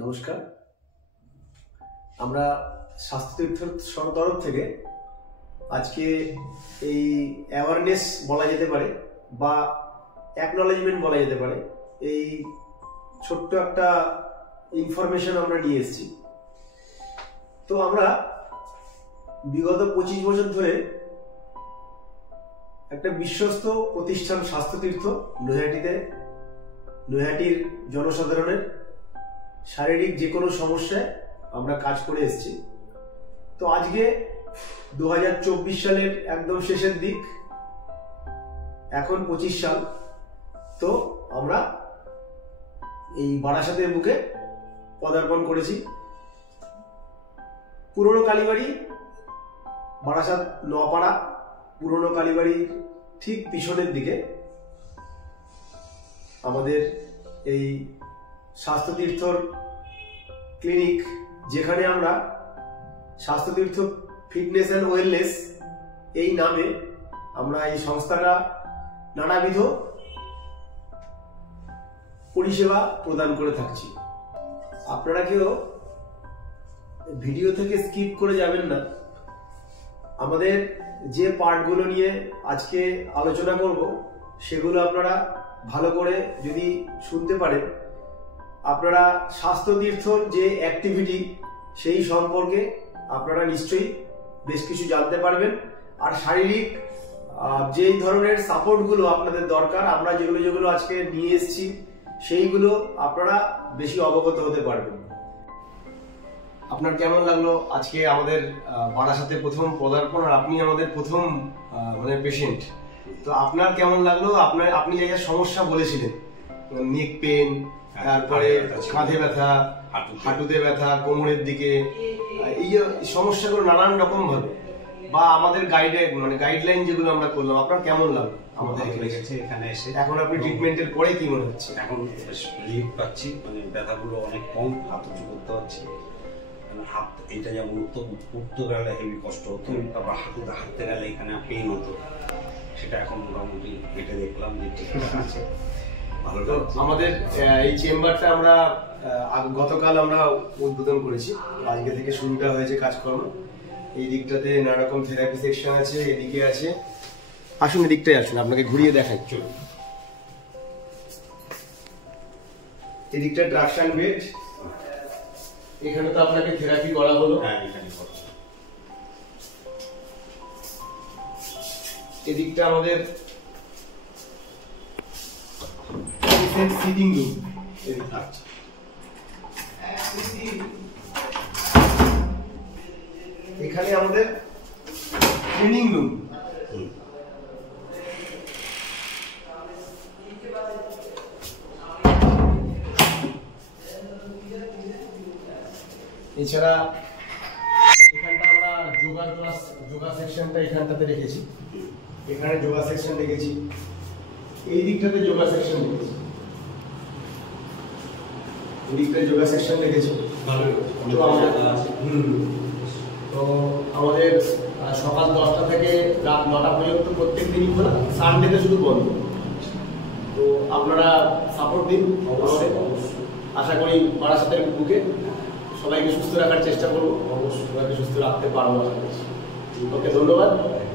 নমস্কার। আমরা স্বাস্থ্যতীর্থের তরফ থেকে আজকে এই অ্যাওয়ারনেস বলা যেতে পারে বা অ্যাকনলেজমেন্ট বলা যেতে পারে, এই ছোট্ট একটা ইনফরমেশন আমরা নিয়ে এসেছি। তো আমরা বিগত 25 বছর ধরে একটা বিশ্বস্ত প্রতিষ্ঠান স্বাস্থ্যতীর্থ নৈহাটির জনসাধারণের শারীরিক যে কোনো সমস্যায় আমরা কাজ করে এসেছি। তো আজকে 2024 সালের একদম শেষের দিক, এখন 25 সাল। তো আমরা এই বারাসাতের বুকে পদার্পণ করেছি। পুরনো কালীবাড়ি, বারাসাত নপাড়া পুরনো কালীবাড়ির ঠিক পিছনের দিকে আমাদের এই স্বাস্থ্যতীর্থর ক্লিনিক, যেখানে আমরা স্বাস্থ্যতীর্থ ফিটনেস অ্যান্ড ওয়েলনেস এই নামে আমরা এই সংস্থাটা নানাবিধ পরিষেবা প্রদান করে থাকছি। আপনারা কেউ ভিডিও থেকে স্কিপ করে যাবেন না। আমাদের যে পার্টগুলো নিয়ে আজকে আলোচনা করব সেগুলো আপনারা ভালো করে যদি শুনতে পারেন, আপনারা স্বাস্থ্যতীর্থর যে অ্যাক্টিভিটি সেই সম্পর্কে আপনারা নিশ্চয়ই বেশ কিছু জানতে পারবেন। আর শারীরিক যেই ধরনের সাপোর্টগুলো আপনাদের দরকার, আমরা যেগুলো আজকে নিয়ে এসেছি সেইগুলো আপনারা বেশি অবগত হতে পারবেন। আপনার কেমন লাগলো আজকে আমাদের বারাসাতে প্রথম পদার্পণ, আর আপনি আমাদের প্রথম পেশেন্ট? তো আপনার কেমন লাগলো? আপনি যা সমস্যা বলেছিলেন, নেক পেন, তারপরে কাঁধে ব্যথা, হাঁটুতে ব্যথা, কোমরের দিকে, এই যে সমস্যাগুলো নানান রকম ভাবে বা আমাদের গাইডলাইন যেগুলো আমরা করলাম, আপনার কেমন লাগলো আমাদের এখানে এসে? এখন আপনি ট্রিটমেন্টের পরে কি মনে হচ্ছে? এখন রিলিফ পাচ্ছি, ব্যথাগুলো অনেক কম, হাত উঁচু করতে পারছি। হাত এটা যেমন উঠতে গেলে হেভি কষ্ট হতো, তারপর হাঁটতে গেলে এখানে পেইন হতো, সেটা এখন মোটামুটি হেঁটে দেখলাম যে ঠিকঠাক আছে। তো আমাদের এই চেম্বারটা আমরা গতকাল আমরা উদ্বোধন করেছি, আজকে থেকে শুরুটা হয়েছে কাজকর্ম। এই দিকটাতে নানা রকম থেরাপি সেকশন আছে, এদিকে আছে। আসুন এদিকটাই আসুন, আপনাকে ঘুরিয়ে দেখাই। চলুন। এদিকটা ট্রাকশন বেড, এখানে তো আপনাকে থেরাপি করা হলো। হ্যাঁ, এখানে করা। এদিকটা আমাদের সিটিং রুম, এখানে আমাদের ট্রেনিং রুম। এছাড়া এখানটা আমরা যোগা সেকশনটা এখানটাতে রেখেছি, এখানে যোগা সেকশন রেখেছি, এই দিকটাতে যোগা সেকশন রেখেছি, এই দিকটাতে যোগা সেকশন রেখেছি। তো আমাদের সকাল 10টা থেকে রাত 9টা পর্যন্ত প্রত্যেক দিনই খোলা, সানডেতে শুধু বন্ধ। তো আপনারা সাপোর্ট দিন অবশ্যই। আশা করি বারাসাতের বুকে সবাইকে সুস্থ রাখার চেষ্টা করবো, অবশ্যই সবাইকে সুস্থ রাখতে পারবো। ওকে, ধন্যবাদ।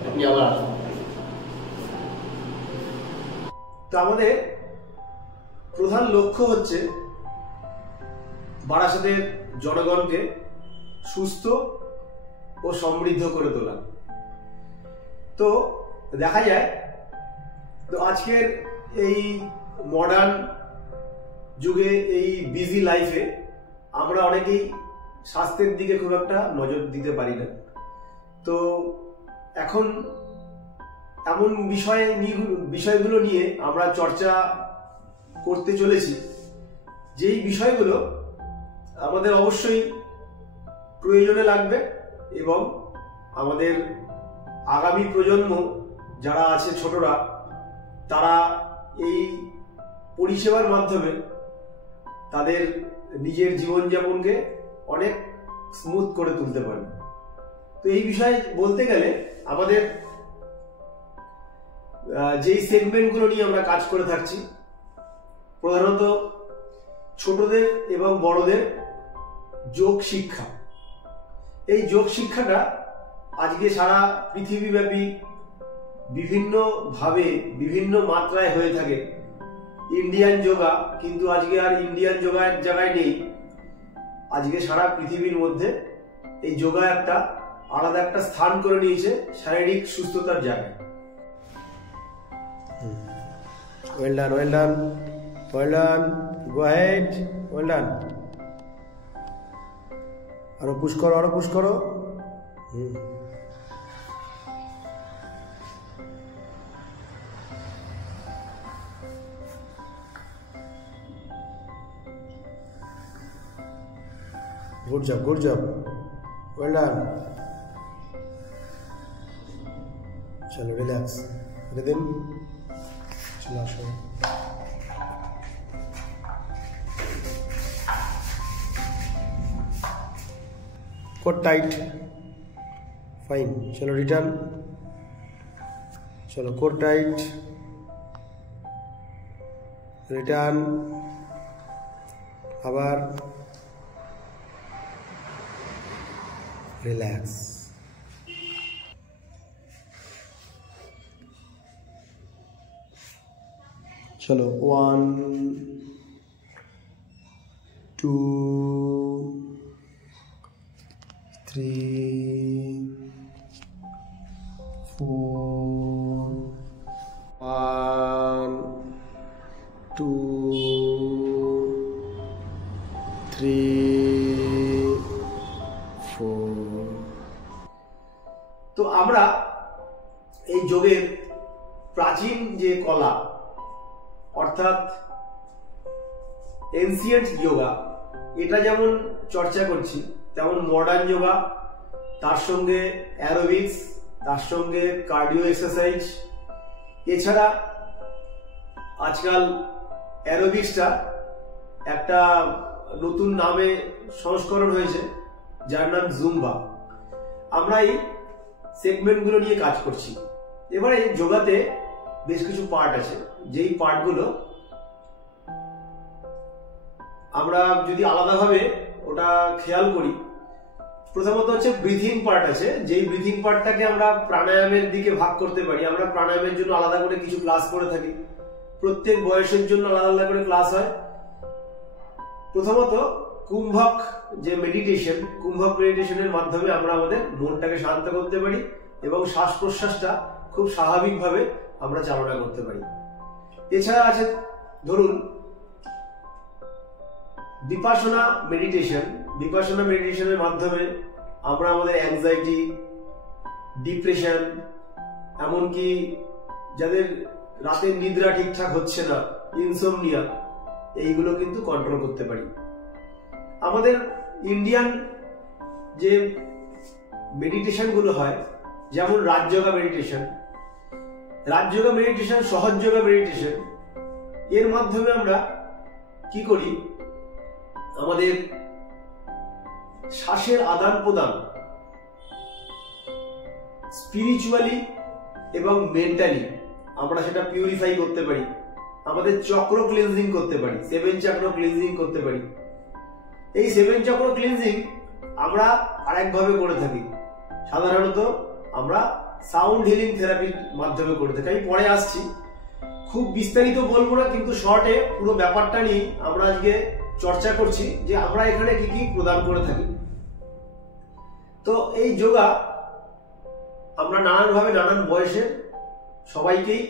আপনি আবার আসুন। তো আমাদের প্রধান লক্ষ্য হচ্ছে বারাসাতের জনগণকে সুস্থ ও সমৃদ্ধ করে তোলা। তো দেখা যায়, তো আজকের এই মডার্ন যুগে, এই বিজি লাইফে আমরা অনেকেই স্বাস্থ্যের দিকে খুব একটা নজর দিতে পারি না। তো এখন এমন বিষয়গুলো নিয়ে আমরা চর্চা করতে চলেছি, যেই বিষয়গুলো আমাদের অবশ্যই প্রয়োজনে লাগবে এবং আমাদের আগামী প্রজন্ম যারা আছে, ছোটরা, তারা এই পরিষেবার মাধ্যমে তাদের নিজের জীবনযাপনকে অনেক স্মুথ করে তুলতে পারবে। তো এই বিষয়ে বলতে গেলে আমাদের যেই সেগমেন্টগুলো নিয়ে আমরা কাজ করে থাকছি, প্রধানত ছোটদের এবং বড়দের যোগ শিক্ষা। এই যোগ শিক্ষাটা আজকে সারা পৃথিবীব্যাপী বিভিন্নভাবে বিভিন্ন মাত্রায় হয়ে থাকে। ইন্ডিয়ান যোগা কিন্তু আজকে আর ইন্ডিয়ান যোগার জায়গায় নেই। আজকে সারা পৃথিবীর মধ্যে এই যোগা একটা আলাদা একটা স্থান করে নিয়েছে শারীরিক সুস্থতার জায়গায়। Well done, well done, well done, go head, well done. আরো পুশ করো, আরো পুশ করো। Good job, good job, well done. चलो रिलैक्स, रिदम, चलो शो। Core tight, fine. चलो रिटर्न, चलो कोट टाइट, रिटर्न, आबार रिलैक्स। चलो 1 2 3 4 1 2 3 4। তো আমরা এই যোগের প্রাচীন যে কলা অর্থাৎ এনসিয়েন্ট যোগা, এটা যেমন চর্চা করছি, তেমন মডার্ন যোগা, তার সঙ্গে অ্যারোবিক্স, তার সঙ্গে কার্ডিও এক্সারসাইজ। এছাড়া আজকাল অ্যারোবিক্সটা একটা নতুন নামে সংস্করণ হয়েছে, যার নাম জুম্বা। আমরা এই সেগমেন্টগুলো নিয়ে কাজ করছি। এবারে যোগাতে বেশ কিছু পার্ট আছে, যেই পার্টগুলো আমরা যদি আলাদাভাবে ওটা খেয়াল করি, প্রথমত হচ্ছে ব্রিথিং পার্ট আছে, যেই ব্রিথিং পার্টটাকে আমরা প্রাণায়ামের দিকে ভাগ করতে পারি। আমরা প্রাণায়ামের জন্য আলাদা করে কিছু ক্লাস করে থাকি, প্রত্যেক বয়সের জন্য আলাদা আলাদা করে ক্লাস হয়। প্রথমত কুম্ভক যে মেডিটেশন, কুম্ভক মেডিটেশনের মাধ্যমে আমরা আমাদের মনটাকে শান্ত করতে পারি এবং শ্বাস প্রশ্বাসটা খুব স্বাভাবিকভাবে আমরা চালনা করতে পারি। এছাড়া আছে ধরুন বিপাশনা মেডিটেশন। বিপাশনা মেডিটেশনের মাধ্যমে আমরা আমাদের অ্যাংজাইটি, ডিপ্রেশন, এমনকি যাদের রাতের নিদ্রা ঠিকঠাক হচ্ছে না, ইনসোমনিয়া, এইগুলো কিন্তু কন্ট্রোল করতে পারি। আমাদের ইন্ডিয়ান যে মেডিটেশন গুলো হয়, যেমন রাজযোগা মেডিটেশন, রাজযোগা মেডিটেশন, সহজ যোগা মেডিটেশন, এর মাধ্যমে আমরা কি করি, আমাদের শ্বাসের আদান প্রদান স্পিরিচুয়ালি এবং মেন্টালি আমরা সেটা পিউরিফাই করতে পারি। আমাদের চক্র ক্লিনজিং করতে পারি, 7 চক্র ক্লিনজিং করতে পারি। এই 7 চক্র ক্লিনজিং আমরা আরেকভাবে করে থাকি, সাধারণত আমরা সাউন্ড হিলিং থেরাপির মাধ্যমে করে থাকি। আমি পরে আসছি, খুব বিস্তারিত বলবো না, কিন্তু শর্টে পুরো ব্যাপারটা নিয়ে আমরা আজকে চর্চা করছি যে আমরা এখানে কি কি প্রদান করে থাকি। তো এই যোগা আমরা নানানভাবে নানান বয়সে সবাইকেই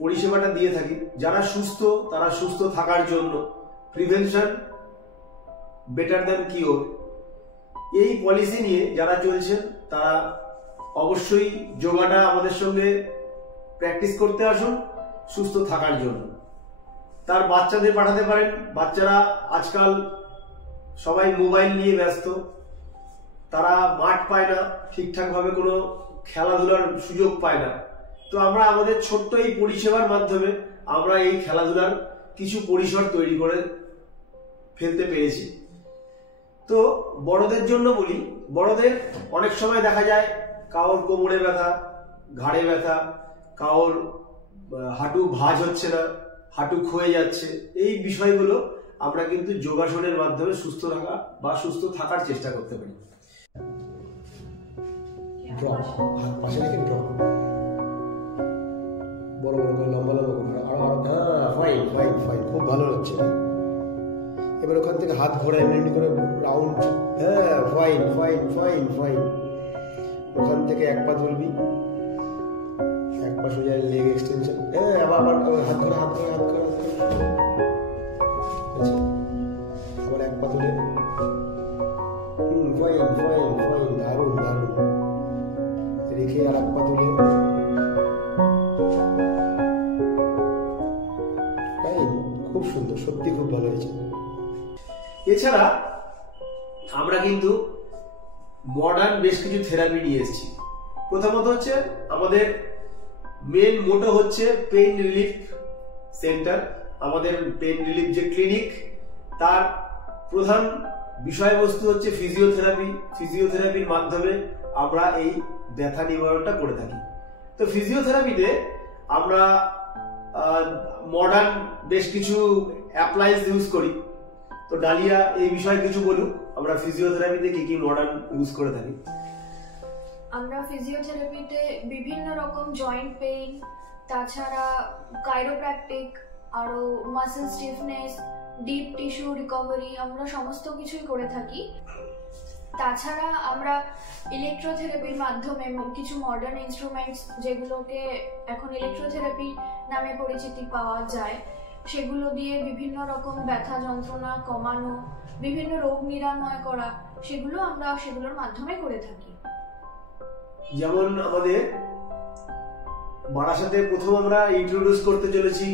পরিষেবাটা দিয়ে থাকি। যারা সুস্থ তারা সুস্থ থাকার জন্য, প্রিভেনশন বেটার দ্যান কিওর, এই পলিসি নিয়ে যারা চলছেন তারা অবশ্যই যোগাটা আমাদের সঙ্গে প্র্যাকটিস করতে আসুন সুস্থ থাকার জন্য। তার বাচ্চাদের পাঠাতে পারেন। বাচ্চারা আজকাল সবাই মোবাইল নিয়ে ব্যস্ত, তারা মাঠ পায় না, ঠিকঠাক ভাবে কোনো খেলাধুলার সুযোগ পায় না। তো আমরা আমাদের ছোট্ট এই পরিষেবার মাধ্যমে আমরা এই খেলাধুলার কিছু পরিসর তৈরি করে ফেলতে পেরেছি। তো বড়দের জন্য বলি, বড়দের অনেক সময় দেখা যায় কারোর কোমরে ব্যথা, ঘাড়ে ব্যথা, কারোর হাঁটু ভাঁজ হচ্ছে না, হাঁটু ক্ষয়ে যাচ্ছে, এই বিষয়গুলো আমরা কিন্তু যোগাসনের মাধ্যমে সুস্থ রাখা বা সুস্থ থাকার চেষ্টা করতে পারি। হাত পাশে রেখে ড্র, বড় বড় করে লম্বা লম্বা করে ফাইন ফাইন ফাইন, খুব ভালো হচ্ছে। এবার ওখান থেকে হাত ঘোরা এমনি করে রাউন্ড, হ্যাঁ ফাইন ফাইন ফাইন ফাইন। ওখান থেকে এক পা তুলবি, এক পা সোজা লেগ এক্সটেনশন, হ্যাঁ আবার আবার হাত ধরে হাত ধরে হাত ধরে আচ্ছা, আবার এক পা তুলে, ফাইন ফাইন ফাইন, দারুণ দারুণ। রেখে আর এক পা তুলে, ফাইন, খুব সুন্দর, সত্যি খুব ভালো হয়েছে। এছাড়া আমরা কিন্তু মডার্ন বেশ কিছু থেরাপি নিয়ে এসেছি। প্রথমত হচ্ছে আমাদের মেন মোটো হচ্ছে পেইন রিলিফ সেন্টার, আমাদের পেইন রিলিফ যে ক্লিনিক, তার প্রধান বিষয়বস্তু হচ্ছে ফিজিওথেরাপি। ফিজিওথেরাপির মাধ্যমে আমরা এই ব্যথা নিবারণটা করে থাকি। তো ফিজিওথেরাপিতে আমরা মডার্ন বেশ কিছু অ্যাপ্লায়েন্স ইউজ করি। তো ডালিয়া এই বিষয়ে কিছু বলুক, আমরা ফিজিওথেরাপিতে কি কি মডার্ন ইউজ করে থাকি। আমরা ফিজিওথেরাপিতে বিভিন্ন রকম জয়েন্ট পেইন, তাছাড়া কাইরোপ্র্যাকটিক, আরো muscle stiffness, deep tissue recovery, আমরা সমস্ত কিছুই করে থাকি। তাছাড়া আমরা ইলেকট্রোথেরাপির মাধ্যমে কিছু মডার্ন ইনস্ট্রুমেন্টস, যেগুলোকে এখন ইলেকট্রোথেরাপি নামে পরিচিতি পাওয়া যায়, সেগুলো দিয়ে বিভিন্ন রকম ব্যথা যন্ত্রণা কমানো, বিভিন্ন রোগ নিরাময় করা, সেগুলোর মাধ্যমে করে থাকি। যেমন আমাদের বারাসাতে প্রথম আমরা ইন্ট্রোডিউস করতে চলেছি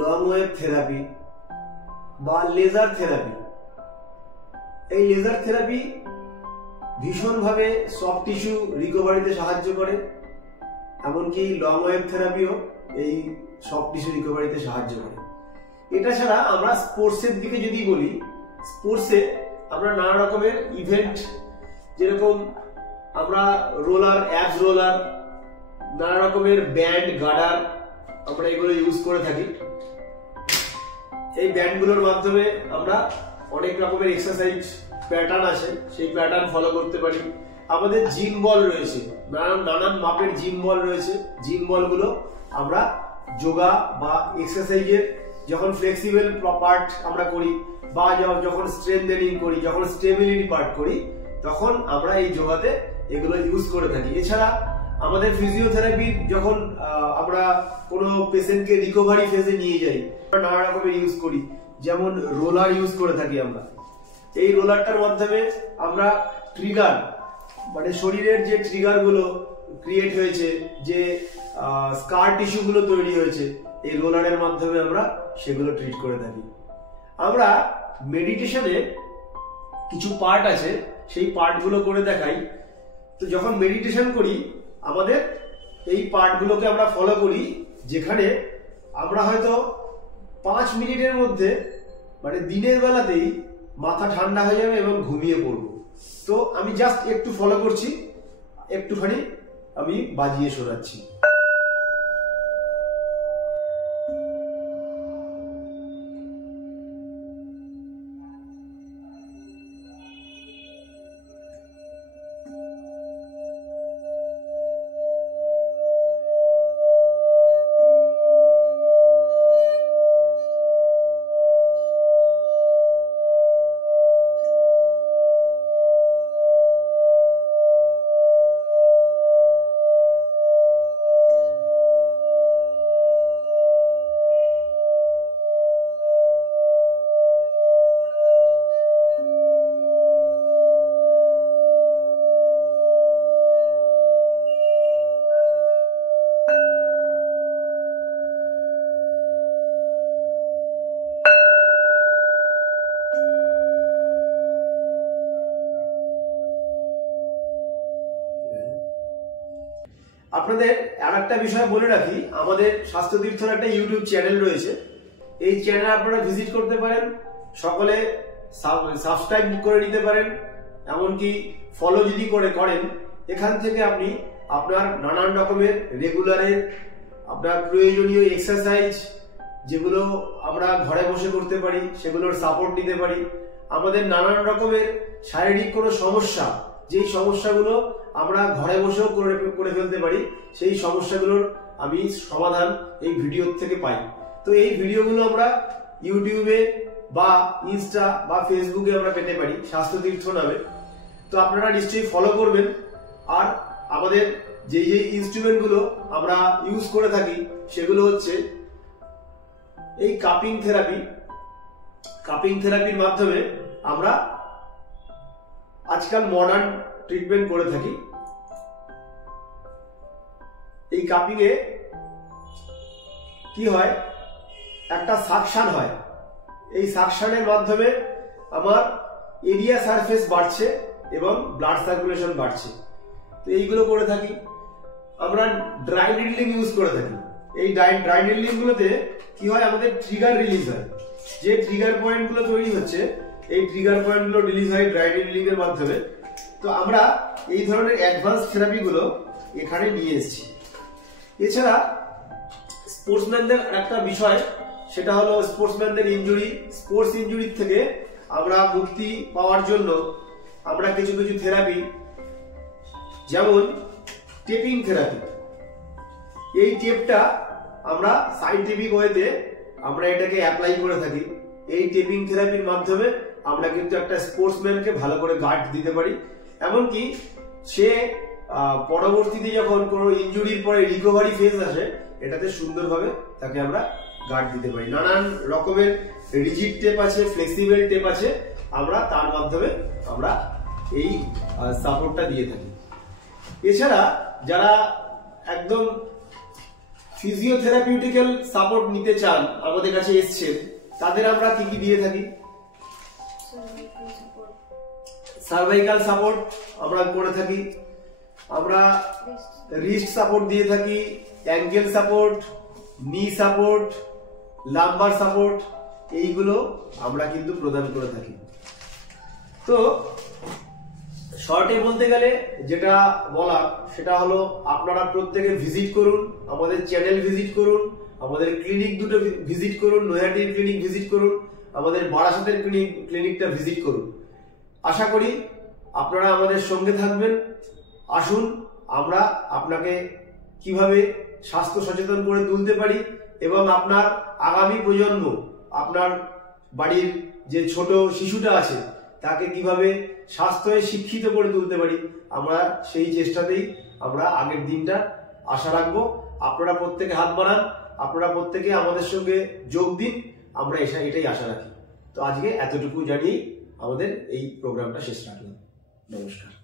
লং ওয়েভ থেরাপি বা লেজার থেরাপি। এই লেজার থেরাপি ভীষণভাবে সফট টিস্যু রিকভারিতে সাহায্য করে, এমনকি লং ওয়েভ থেরাপিও এই সফট টিস্যু রিকভারিতে সাহায্য করে। এটা ছাড়া আমরা স্পোর্টসের দিকে যদি বলি, স্পোর্টসে আমরা নানা রকমের ইভেন্ট, যেরকম আমরা রোলার, অ্যাবস রোলার, নানা রকমের ব্যান্ড, গার্ডার, আমরা এগুলো ইউজ করে থাকি। এই ব্যান্ডগুলোর মাধ্যমে আমরা অনেক রকমের এক্সারসাইজ প্যাটার্ন আছে, সেই প্যাটার্ন ফলো করতে পারি। আমাদের জিম বল রয়েছে, নানান মাপের জিম বল রয়েছে। জিম বলগুলো আমরা যোগা বা এক্সারসাইজের যখন ফ্লেক্সিবল পার্ট আমরা করি, বা যখন স্ট্রেংথেনিং করি, যখন স্টেবিলিটি পার্ট করি, তখন আমরা এই যোগাতে এগুলো ইউজ করে থাকি। এছাড়া আমাদের ফিজিওথেরাপি যখন আমরা কোনো পেশেন্টকে রিকভারি ফেজে নিয়ে যাই, নানা রকমের ইউজ করি। যেমন রোলার ইউজ করে থাকি আমরা। এই রোলারটার মাধ্যমে আমরা ট্রিগার, মানে শরীরের যে ট্রিগার গুলো ক্রিয়েট হয়েছে, যে স্কার টিস্যু গুলো তৈরি হয়েছে, এই রোলারের মাধ্যমে আমরা সেগুলো ট্রিট করে থাকি। আমরা মেডিটেশনে কিছু পার্ট আছে, সেই পার্টগুলো করে দেখাই। তো যখন মেডিটেশন করি, আমাদের এই পার্টগুলোকে আমরা ফলো করি, যেখানে আমরা হয়তো 5 মিনিটের মধ্যে, মানে দিনের বেলাতেই মাথা ঠান্ডা হয়ে যাবে এবং ঘুমিয়ে পড়ব। তো আমি জাস্ট একটু ফলো করছি, একটুখানি আমি বাজিয়ে শোনাচ্ছি। আপনাদের আর একটা বিষয় বলে রাখি, আমাদের স্বাস্থ্য তীর্থর একটা ইউটিউব চ্যানেল রয়েছে। এই চ্যানেল আপনারা ভিজিট করতে পারেন, সকলে সাবস্ক্রাইব করে নিতে পারেন, এমনকি ফলো যদি করেন, এখান থেকে আপনি আপনার নানান রকমের রেগুলারের আপনার প্রয়োজনীয় এক্সারসাইজ যেগুলো আমরা ঘরে বসে করতে পারি, সেগুলোর সাপোর্ট নিতে পারি। আমাদের নানান রকমের শারীরিক কোনো সমস্যা, যেই সমস্যাগুলো আমরা ঘরে বসেও করে ফেলতে পারি, সেই সমস্যাগুলোর আমি সমাধান এই ভিডিও থেকে পাই। তো এই ভিডিওগুলো আমরা ইউটিউবে বা ইনস্টা বা ফেসবুকে আমরা পেতে পারি স্বাস্থ্যতীর্থ নামে। তো আপনারা নিশ্চয়ই ফলো করবেন। আর আমাদের যে যে ইনস্ট্রুমেন্টগুলো আমরা ইউজ করে থাকি সেগুলো হচ্ছে এই কাপিং থেরাপি। কাপিং থেরাপির মাধ্যমে আমরা আজকাল মডার্ন ট্রিটমেন্ট করে থাকি। এই কাপিং এ কি হয়, একটা সাকশন হয়। এই সাকশনের মাধ্যমে আমার এরিয়া সারফেস বাড়ছে এবং ব্লাড সার্কুলেশন বাড়ছে। তো এইগুলো করে থাকি। আমরা ড্রাই নিডলিং ইউজ করে থাকি। এই ড্রাই নিডলিং গুলোতে কি হয়, আমাদের ট্রিগার রিলিজ হয়। যে ট্রিগার পয়েন্ট গুলো তৈরি হচ্ছে, এই ট্রিগার পয়েন্ট গুলো রিলিজ হয় ড্রাই নিডলিং এর মাধ্যমে। তো আমরা এই ধরনের অ্যাডভান্স থেরাপি গুলো এখানে নিয়ে এসেছি। এছাড়া স্পোর্টসম্যানদের একটা বিষয়, সেটা হলো স্পোর্টসম্যানদের ইনজুরি। স্পোর্টস ইনজুরি থেকে আমরা মুক্তি পাওয়ার জন্য আমরা কিছু কিছু থেরাপি, যেমন টেপিং থেরাপি। এই টেপটা আমরা সাইন্টিফিক ওয়েতে আমরা এটাকে অ্যাপ্লাই করে থাকি। এই টেপিং থেরাপির মাধ্যমে আমরা কিন্তু একটা স্পোর্টসম্যানকে ভালো করে গার্ড দিতে পারি। এমনকি সে পরবর্তীতে যখন কোনো ইনজুরির পরে রিকভারি ফেজ আসে, এটাতে সুন্দরভাবে তাকে আমরা গার্ড দিতে পারি। নানান রকমের রিজিড টেপ আছে, ফ্লেক্সিবল টেপ আছে, আমরা তার মাধ্যমে আমরা এই সাপোর্টটা দিয়ে থাকি। এছাড়া যারা একদম ফিজিওথেরাপিউটিক্যাল সাপোর্ট নিতে চান, আমাদের কাছে এসছেন, তাদের আমরা কি কি দিয়ে থাকি? সার্ভাইকাল সাপোর্ট আমরা করে থাকি, আমরা রিস্ট সাপোর্ট দিয়ে থাকি, অ্যাঙ্কেল সাপোর্ট, নি সাপোর্ট, লাম্বার সাপোর্ট, এইগুলো আমরা কিন্তু প্রদান করে থাকি। তো শর্টে বলতে গেলে যেটা বলা, সেটা হলো আপনারা প্রত্যেকে ভিজিট করুন, আমাদের চ্যানেল ভিজিট করুন, আমাদের ক্লিনিক দুটো ভিজিট করুন, নৈহাটির ক্লিনিক ভিজিট করুন, আমাদের বারাসাতের ক্লিনিকটা ভিজিট করুন। আশা করি আপনারা আমাদের সঙ্গে থাকবেন। আসুন, আমরা আপনাকে কিভাবে স্বাস্থ্য সচেতন করে তুলতে পারি এবং আপনার আগামী প্রজন্ম, আপনার বাড়ির যে ছোট শিশুটা আছে, তাকে কিভাবে স্বাস্থ্যে শিক্ষিত করে তুলতে পারি, আমরা সেই চেষ্টাতেই আমরা আগের দিনটা আশা রাখবো। আপনারা প্রত্যেকে হাত বাড়ান, আপনারা প্রত্যেকে আমাদের সঙ্গে যোগ দিন, আমরা এটাই আশা রাখি। তো আজকে এতটুকু জানিয়েই আমাদের এই প্রোগ্রামটা শেষ রাখলাম। নমস্কার।